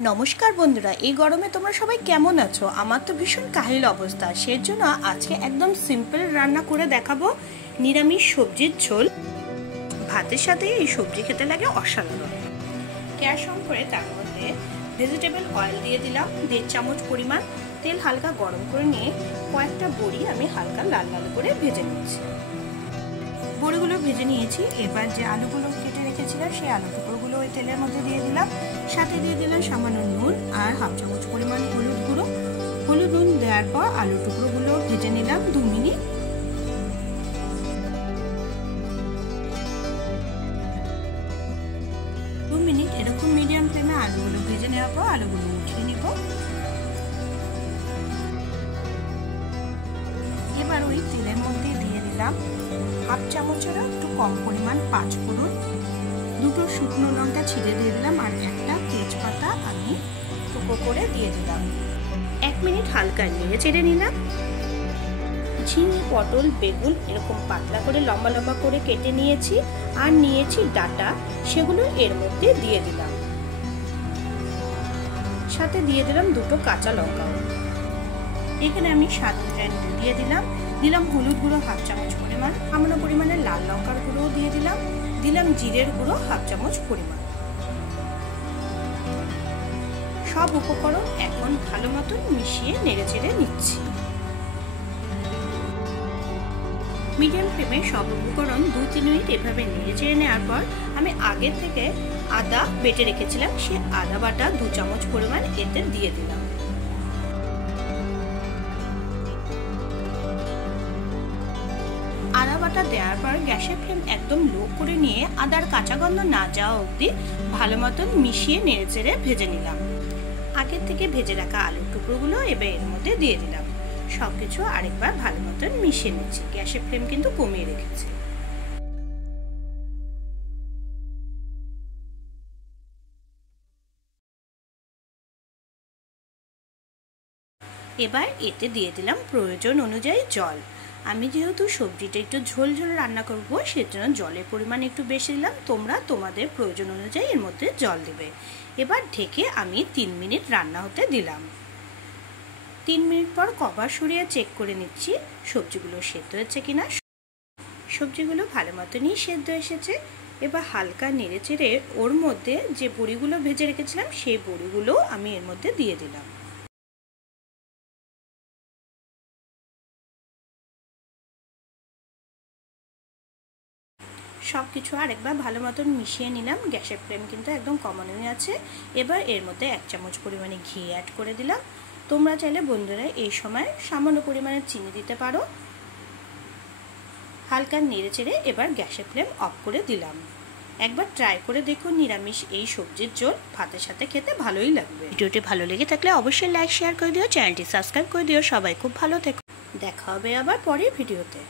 নমস্কার বন্ধুরা, এই গরমে তোমরা সবাই কেমন আছো? আমার তো ভীষণ কাহিল অবস্থা। সেজন্য আজকে একদম সিম্পল রান্না করে দেখাবো, নিরামিষ সবজির ঝোল। ভাতের সাথে এই সবজি খেতে লাগে অসাধারণ। গ্যাস অন করে তার মধ্যে ভেজিটেবল অয়েল দিয়ে দিলাম 1.5 চামচ পরিমাণ। তেল হালকা গরম করে নিয়ে কয়েকটা বড়ি আমি হালকা লাল লাল করে ভেজে নিচ্ছি। বড়িগুলো ভেজে নিয়েছি। এবার যে আলুগুলো কেটে রেখেছিলাম সেই আলু টুকরোগুলো ওই তেলের মধ্যে দিয়ে দিলাম। সাথে দিয়ে দিলাম সামান্য নুন আর 1/2 চামচ পরিমাণ হলুদ গুঁড়ো। হলুদ নুন দেওয়ার পর আলু টুকরোগুলো ভেজে নিলাম 2 মিনিট। এরকম মিডিয়াম ফ্লেমে আলুগুলো ভেজে নেওয়ার পর আলুগুলো উঠিয়ে নিব। এবার ওই তেলের মধ্যে দিয়ে দিলাম 1/2 চামচেরও একটু কম পরিমাণ 5 ফোড়ন, 2টো শুকনো লঙ্কা ছিঁড়ে দিয়ে দিলাম আর একটা তেজপাতা আমি টুকরো করে দিয়ে দিলাম। 1 মিনিট হালকা নেড়ে চেড়ে নিলাম। ঝিঙে, পটল, বেগুন এরকম পাতলা করে লম্বা লম্বা করে কেটে নিয়েছি আর নিয়েছি ডাঁটা, সেগুলো এর মধ্যে দিয়ে দিলাম। সাথে দিয়ে দিলাম 2টো কাঁচা লঙ্কা। এখানে আমি স্বাদ অনুযায়ী নুন দিয়ে দিলাম হলুদ গুঁড়ো 1/2 চামচ পরিমাণ, সামান্য পরিমাণে লাল লঙ্কার গুঁড়ো দিয়ে দিলাম জিরের গুঁড়ো 1/2 চামচ পরিমাণ। সব উপকরণ এখন ভালো মতন মিশিয়ে নেড়ে চেড়ে নিচ্ছি। মিডিয়াম ফ্লেমে সব উপকরণ 2-3 মিনিট এভাবে নেড়ে চেড়ে নেওয়ার পর আমি আগে থেকে আদা বেটে রেখেছিলাম, সেই আদা বাটা 2 চামচ পরিমাণ এতে দিয়ে দিলাম। আদা বাটা দেওয়ার পর গ্যাসের ফ্লেম একদম লো করে নিয়ে আদার কাঁচা গন্ধ না যাওয়া অবধি ভালো মতন মিশিয়ে নেড়ে চেড়ে ভেজে নিলাম। আগের থেকে ভেজে রাখা আলুর টুকরোগুলো এবার এর মধ্যে দিয়ে দিলাম। সবকিছু আরেকবার ভালো মতন মিশিয়ে নিচ্ছি। গ্যাসের ফ্লেম কিন্তু কমিয়ে রেখেছি। এবার এতে দিয়ে দিলাম প্রয়োজন অনুযায়ী জল। আমি যেহেতু সবজিটা একটু ঝোল ঝোল রান্না করব, সেজন্য জলের পরিমাণ একটু বেশি দিলাম। তোমরা তোমাদের প্রয়োজন অনুযায়ী এর মধ্যে জল দেবে। এবার ঢেকে আমি 3 মিনিট রান্না হতে দিলাম। 3 মিনিট পর কভার সরিয়ে চেক করে নিচ্ছি সবজিগুলো সেদ্ধ হয়েছে কিনা। সবজিগুলো ভালো মতনই সেদ্ধ এসেছে। এবার হালকা নেড়ে চেড়ে ওর মধ্যে যে বড়িগুলো ভেজে রেখেছিলাম সেই বড়িগুলো আমি এর মধ্যে দিয়ে দিলাম। সব কিছু আরেকবার ভালো মতন মিশিয়ে নিলাম। গ্যাসের ফ্লেম কিন্তু একদম কমানোই আছে। এবার এর মধ্যে 1 চামচ পরিমাণে ঘি অ্যাড করে দিলাম। তোমরা চাইলে বন্ধুরা এই সময় সামান্য পরিমাণে চিনি দিতে পারো। হালকা নেড়ে চেড়ে এবার গ্যাসের ফ্লেম অফ করে দিলাম। একবার ট্রাই করে দেখো নিরামিষ এই সবজির ঝোল, ভাতের সাথে খেতে ভালোই লাগবে। ভিডিওটি ভালো লেগে থাকলে অবশ্যই লাইক শেয়ার করে দিও, চ্যানেলটি সাবস্ক্রাইব করে দিও। সবাই খুব ভালো থেকো। দেখা হবে আবার পরের ভিডিওতে।